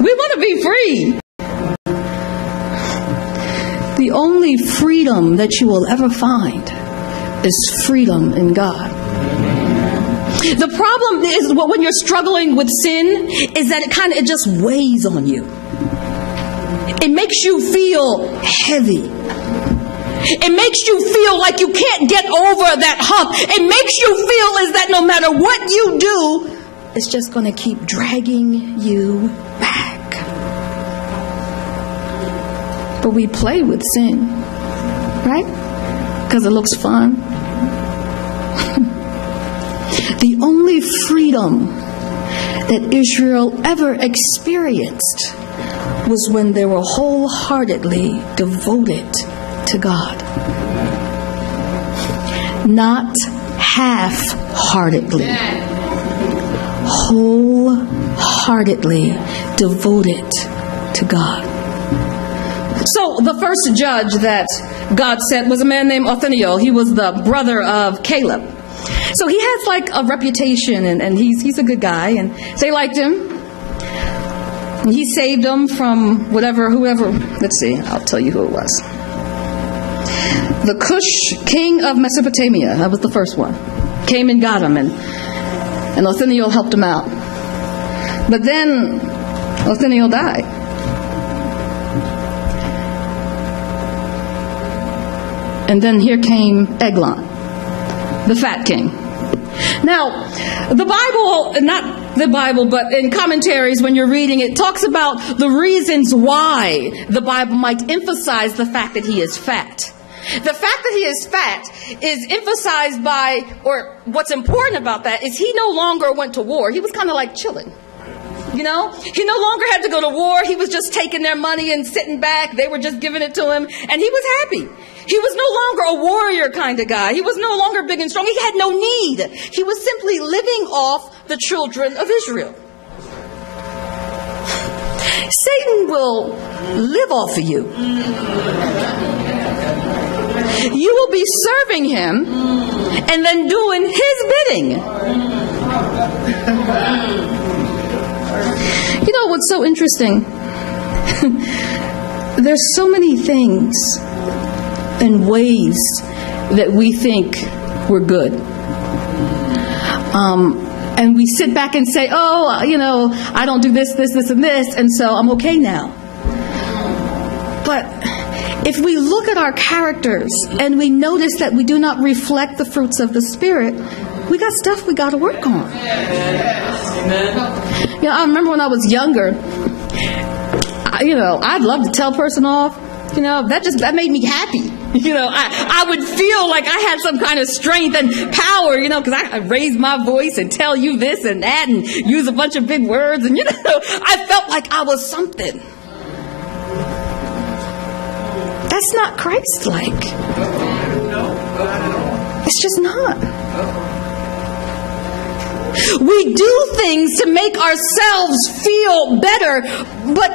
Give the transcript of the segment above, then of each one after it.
We want to be free. The only freedom that you will ever find is freedom in God. The problem is when you're struggling with sin is that it just weighs on you. It makes you feel heavy. It makes you feel like you can't get over that hump. It makes you feel as that no matter what you do, it's just going to keep dragging you back. But we play with sin, right? Because it looks fun. The only freedom that Israel ever experienced was when they were wholeheartedly devoted to God. Not half-heartedly. Wholeheartedly devoted to God. So the first judge that God sent was a man named Othniel. He was the brother of Caleb. So he has like a reputation, and he's a good guy, and they liked him. And he saved them from whoever. Let's see, I'll tell you who it was. The Cush, king of Mesopotamia, that was the first one, came and got him, and Othniel helped him out. But then Othniel died. And then here came Eglon, the fat king. Now, the Bible, not the Bible, but in commentaries when you're reading it, talks about the reasons why the Bible might emphasize the fact that he is fat. The fact that he is fat is emphasized by, or what's important about that is he no longer went to war. He was kind of like chilling. You know, he no longer had to go to war. He was just taking their money and sitting back. They were just giving it to him. And he was happy. He was no longer a warrior kind of guy. He was no longer big and strong. He had no need. He was simply living off the children of Israel. Satan will live off of you. You will be serving him and then doing his bidding. You know what's so interesting? There's so many things and ways that we think we're good. And we sit back and say, oh, you know, I don't do this, this, this, and this, and so I'm okay now. But if we look at our characters and we notice that we do not reflect the fruits of the Spirit, we got stuff we got to work on. You know, I remember when I was younger, I'd love to tell a person off. You know, that made me happy. You know, I would feel like I had some kind of strength and power, you know, because I raised my voice and tell you this and that and use a bunch of big words. And, you know, I felt like I was something. That's not Christ-like. It's just not. We do things to make ourselves feel better, but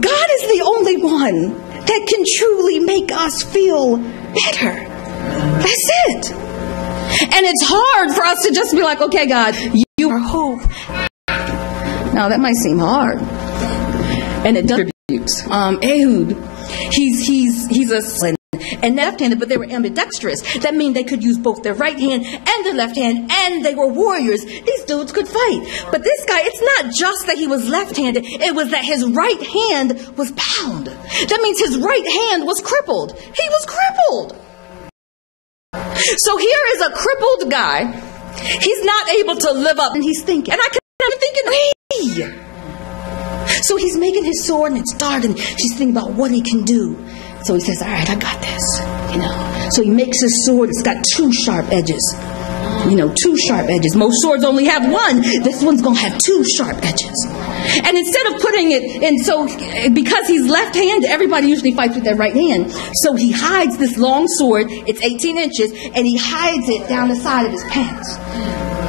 God is the only one that can truly make us feel better. That's it. And it's hard for us to just be like, okay, God, you are hope. Now, that might seem hard. And it does tributes. Ehud, he's a and left-handed, but they were ambidextrous. That means they could use both their right hand and their left hand, and they were warriors. These dudes could fight. But this guy, it's not just that he was left-handed. It was that his right hand was bound. That means his right hand was crippled. He was crippled. So here is a crippled guy. He's not able to live up, and he's thinking. And I'm thinking, hey. So he's making his sword, and it's dark, and he's thinking about what he can do. So he says, all right, I got this, you know. So he makes his sword. It's got two sharp edges. You know, two sharp edges. Most swords only have one. This one's going to have two sharp edges. And instead of putting it in, so because he's left-handed, everybody usually fights with their right hand. So he hides this long sword. It's 18 inches. And he hides it down the side of his pants.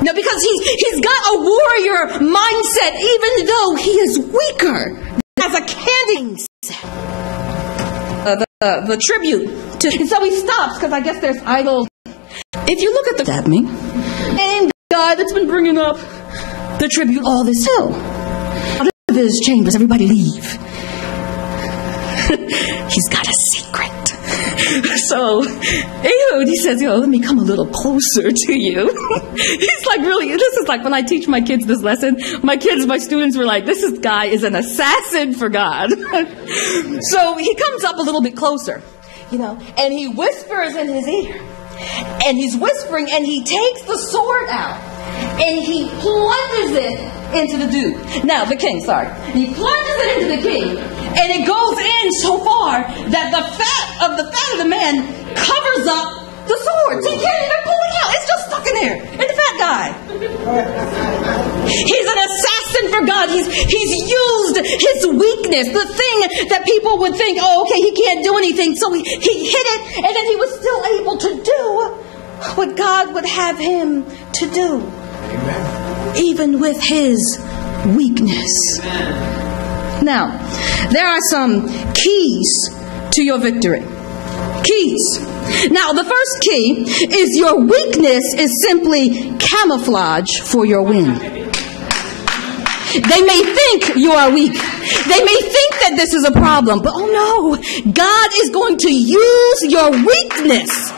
Now, because he's got a warrior mindset, even though he is weaker. As a candy set. The tribute to, and so he stops because I guess there's idols. If you look at the me, and God that's been bringing up the tribute all this hill. his chambers. Everybody leave. He's got a secret. So Ehud, he says, let me come a little closer to you. He's like, really, this is like when I teach my kids this lesson, my students were like, this guy is an assassin for God. So he comes up a little bit closer, and he whispers in his ear. And he's whispering, and he takes the sword out, and he plunges it into the dude. Now, the king, sorry. He plunges it into the king, and it goes in so far that the fat of the man covers up the sword. So you can't even pull it out. It's just stuck in there. And the fat guy. He's an assassin for God. He's used his weakness, the thing that people would think, okay, he can't do anything. So he hid it, and then he was still able to do what God would have him to do. Amen. Even with his weakness. Amen. Now, there are some keys to your victory. Keys. Now, the first key is your weakness is simply camouflage for your win. They may think you are weak. They may think that this is a problem, but oh no, God is going to use your weakness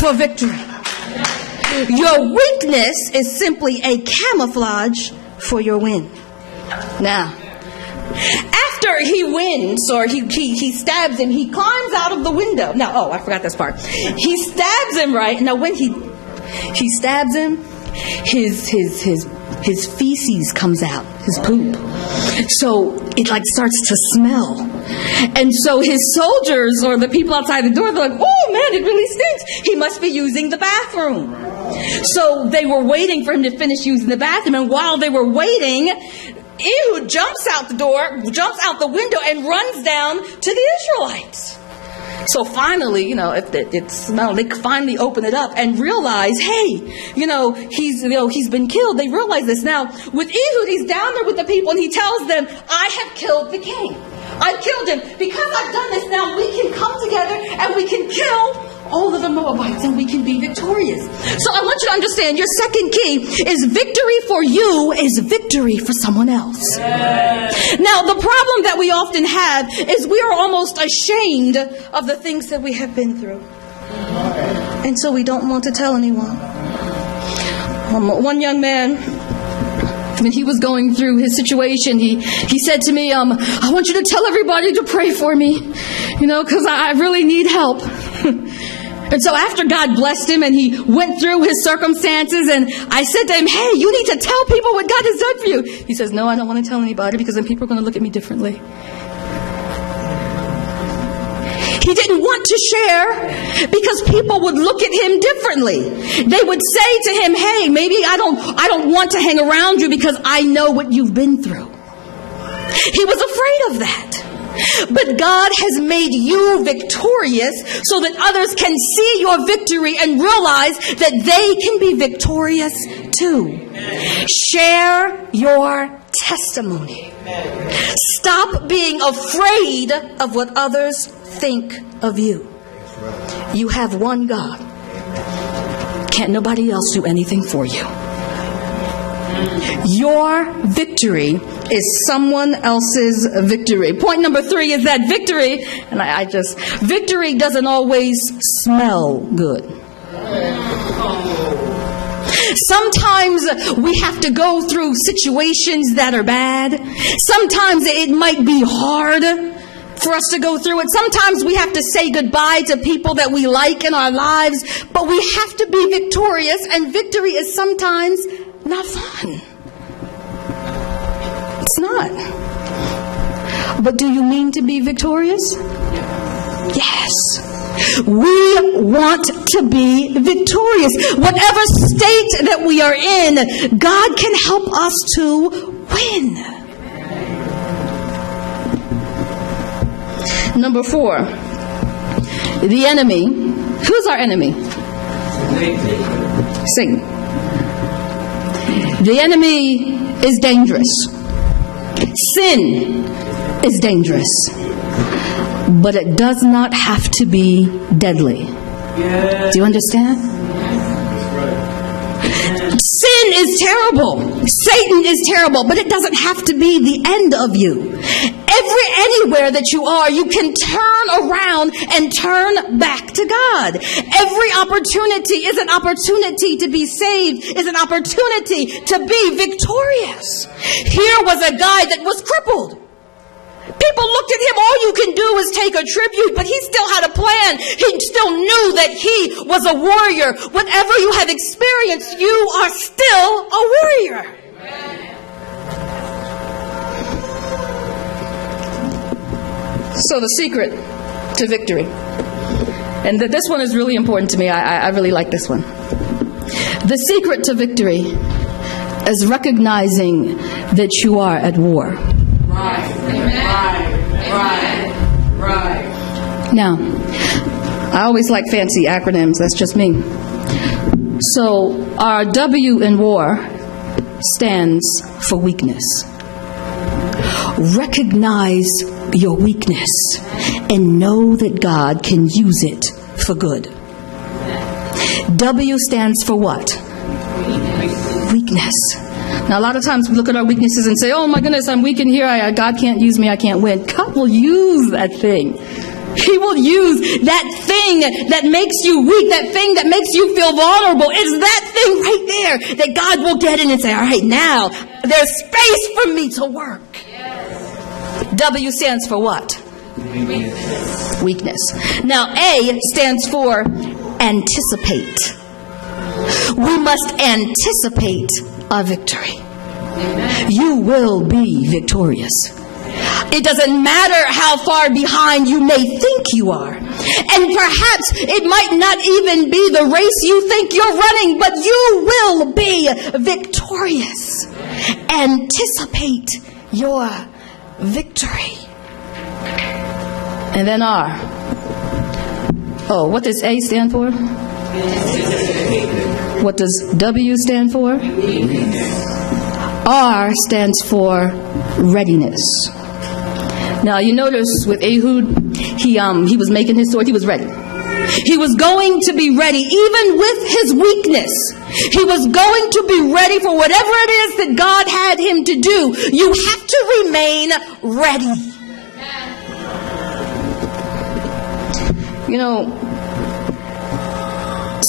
for victory. Your weakness is simply a camouflage for your win. Now, after he wins, or he stabs him, he climbs out of the window. Now, I forgot this part. He stabs him, right? Now, when he stabs him, his feces comes out, his poop. So it starts to smell. And so his soldiers, or the people outside the door, they're like, oh man, it really stinks. He must be using the bathroom. So they were waiting for him to finish using the bathroom. And while they were waiting, Ehud jumps out the window, and runs down to the Israelites. So finally, if it smelled, they finally open it up and realize, hey, he's been killed. They realize this. Now, with Ehud, he's down there with the people, and he tells them, I have killed the king. I've killed him. Because I've done this, now we can come together and we can kill all of the Moabites, and we can be victorious. So I want you to understand, your second key is victory for you is victory for someone else. Yes. Now, the problem that we often have is we are almost ashamed of the things that we have been through. And so we don't want to tell anyone. One young man, when he was going through his situation, he said to me, I want you to tell everybody to pray for me, because I really need help. And so after God blessed him and he went through his circumstances, and I said to him, hey, you need to tell people what God has done for you. He says, no, I don't want to tell anybody, because then people are going to look at me differently. He didn't want to share because people would look at him differently. They would say to him, hey, maybe I don't want to hang around you because I know what you've been through. He was afraid of that. But God has made you victorious so that others can see your victory and realize that they can be victorious too. Share your testimony. Stop being afraid of what others think of you. You have one God. Can't nobody else do anything for you. Your victory is someone else's victory. Point number 3 is that victory, and victory doesn't always smell good. Sometimes we have to go through situations that are bad. Sometimes it might be hard for us to go through it. Sometimes we have to say goodbye to people that we like in our lives, but we have to be victorious, and victory is sometimes not fun. It's not. But do you mean to be victorious? Yes. We want to be victorious. Whatever state that we are in, God can help us to win. Number 4, the enemy. Who's our enemy? Satan. The enemy is dangerous. Sin is dangerous. But it does not have to be deadly. Do you understand? Sin is terrible. Satan is terrible, but it doesn't have to be the end of you. Anywhere that you are, you can turn around and turn back to God. Every opportunity is an opportunity to be saved, is an opportunity to be victorious. Here was a guy that was crippled. People looked at him, all you can do is take a tribute, but he still had a plan. He still knew that he was a warrior. Whatever you have experienced, you are still a warrior. So the secret to victory, and this one is really important to me. I really like this one. The secret to victory is recognizing that you are at war. Right. Now, I always like fancy acronyms. That's just me. So our W in war stands for weakness. Recognize your weakness and know that God can use it for good. W stands for what? Weakness. Now, a lot of times we look at our weaknesses and say, oh my goodness, I'm weak in here. God can't use me. I can't win. God will use that thing. He will use that thing that makes you weak, that thing that makes you feel vulnerable. It's that thing right there that God will get in and say, all right, now there's space for me to work. W stands for what? Weakness. Now, A stands for anticipate. We must anticipate a victory. You will be victorious. It doesn't matter how far behind you may think you are. And perhaps it might not even be the race you think you're running, but you will be victorious. Anticipate your victory. And then R. Oh, what does A stand for? What does W stand for? R stands for readiness. Now you notice with Ehud, he was making his sword. He was ready. He was going to be ready even with his weakness. He was going to be ready for whatever it is that God had him to do. You have to remain ready. You know,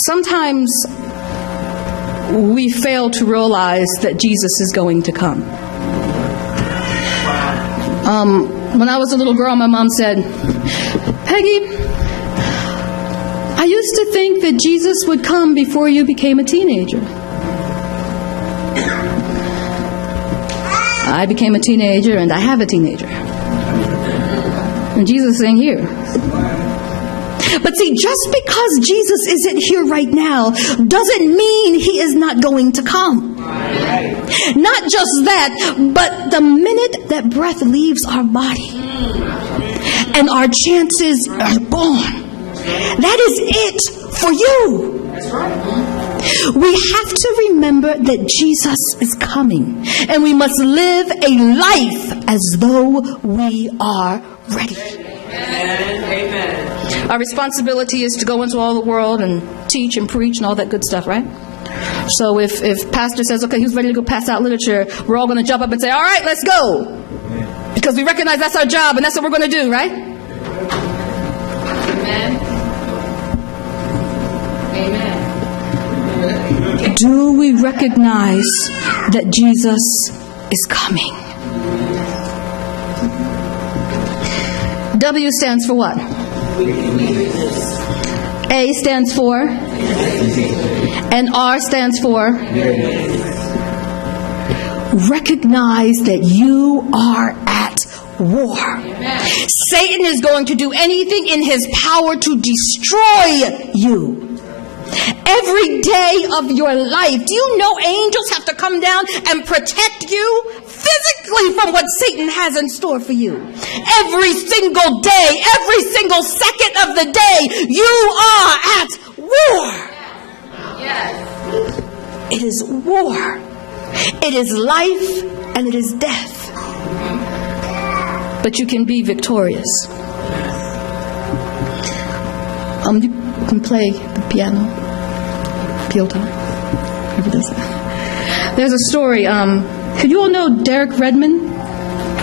sometimes we fail to realize that Jesus is going to come. When I was a little girl, my mom said, Peggy, I used to think that Jesus would come before you became a teenager. I became a teenager and I have a teenager. And Jesus ain't here. But see, just because Jesus isn't here right now doesn't mean he is not going to come. Not just that, but the minute that breath leaves our body and our chances are gone, that is it for you. That's right. We have to remember that Jesus is coming, and we must live a life as though we are ready. Amen. Our responsibility is to go into all the world and teach and preach and all that good stuff, right? So if pastor says, okay, who's ready to go pass out literature, we're all going to jump up and say, all right, let's go. Because we recognize that's our job and that's what we're going to do, right? Amen. Amen. Do we recognize that Jesus is coming? W stands for what? A stands for? And R stands for? Recognize that you are at war. Satan is going to do anything in his power to destroy you. Every day of your life. Do you know angels have to come down and protect you physically from what Satan has in store for you? Every single day, every single second of the day, you are at war. Yes. It is war. It is life and it is death. But you can be victorious. You can play the piano, whatever does it. There's a story. Could you all know Derek Redmond?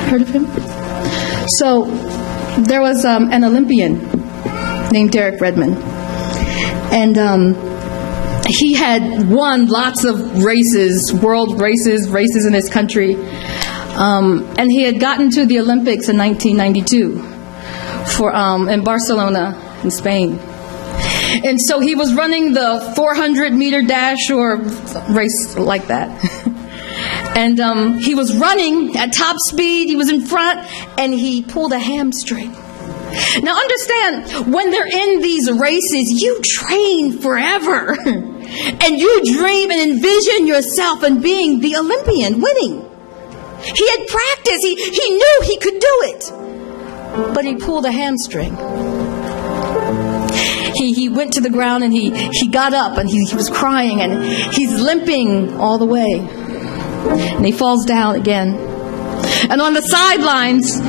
Heard of him? So there was an Olympian named Derek Redmond. And he had won lots of races, world races in his country. And he had gotten to the Olympics in 1992 in Barcelona, in Spain. And so he was running the 400-meter dash or race like that. And he was running at top speed. He was in front, and he pulled a hamstring. Now understand, when they're in these races, you train forever. And you dream and envision yourself and being the Olympian, winning. He had practiced. He knew he could do it. But he pulled a hamstring. He went to the ground and he got up and he was crying and he's limping all the way. And he falls down again. And on the sidelines,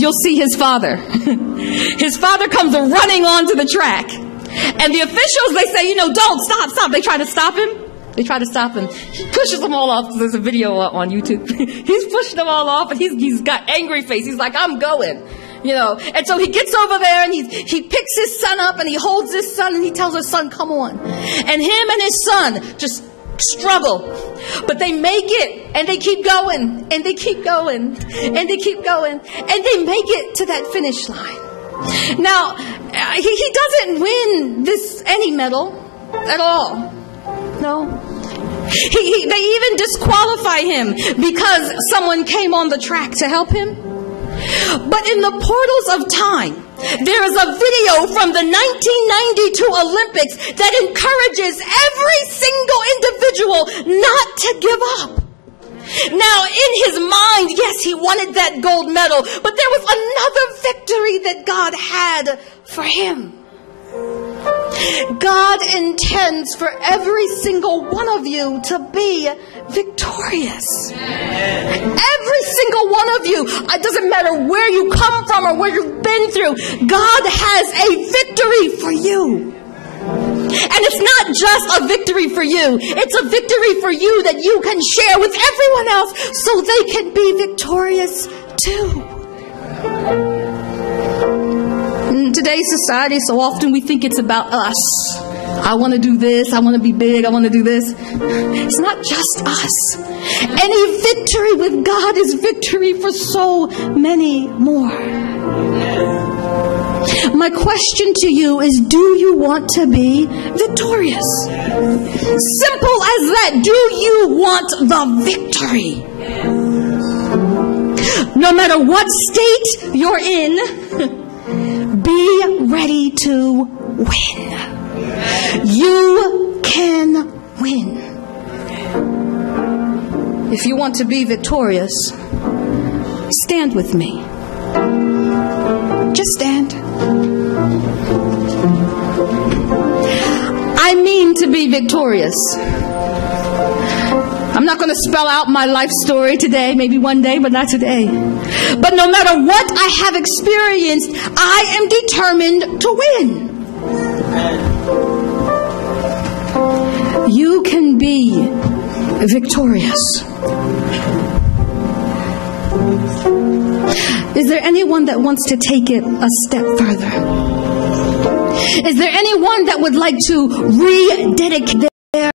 you'll see his father. His father comes running onto the track. And the officials, they say, don't, stop. They try to stop him. He pushes them all off. There's a video on YouTube. He's pushing them all off, and he's got angry face. He's like, I'm going. And so he gets over there, and he picks his son up, and he holds his son, and he tells his son, come on. And him and his son just struggle. But they make it, and they keep going, and they keep going, and they keep going, and they make it to that finish line. Now, he doesn't win any medal at all. No. They even disqualify him because someone came on the track to help him. But in the portals of time, there is a video from the 1992 Olympics that encourages every single individual not to give up. Now, in his mind, yes, he wanted that gold medal, but there was another victory that God had for him. God intends for every single one of you to be victorious. Every single one of you. It doesn't matter where you come from or where you've been through. God has a victory for you. And it's not just a victory for you. It's a victory for you that you can share with everyone else so they can be victorious too. In today's society, so often we think it's about us. I want to do this. I want to be big. I want to do this. It's not just us. Any victory with God is victory for so many more. My question to you is, do you want to be victorious? Simple as that. Do you want the victory? No matter what state you're in, be ready to win. You can win. If you want to be victorious, stand with me. Just stand. I mean to be victorious. I'm not going to spell out my life story today, maybe one day, but not today. But no matter what I have experienced, I am determined to win. You can be victorious. Is there anyone that wants to take it a step further? Is there anyone that would like to rededicate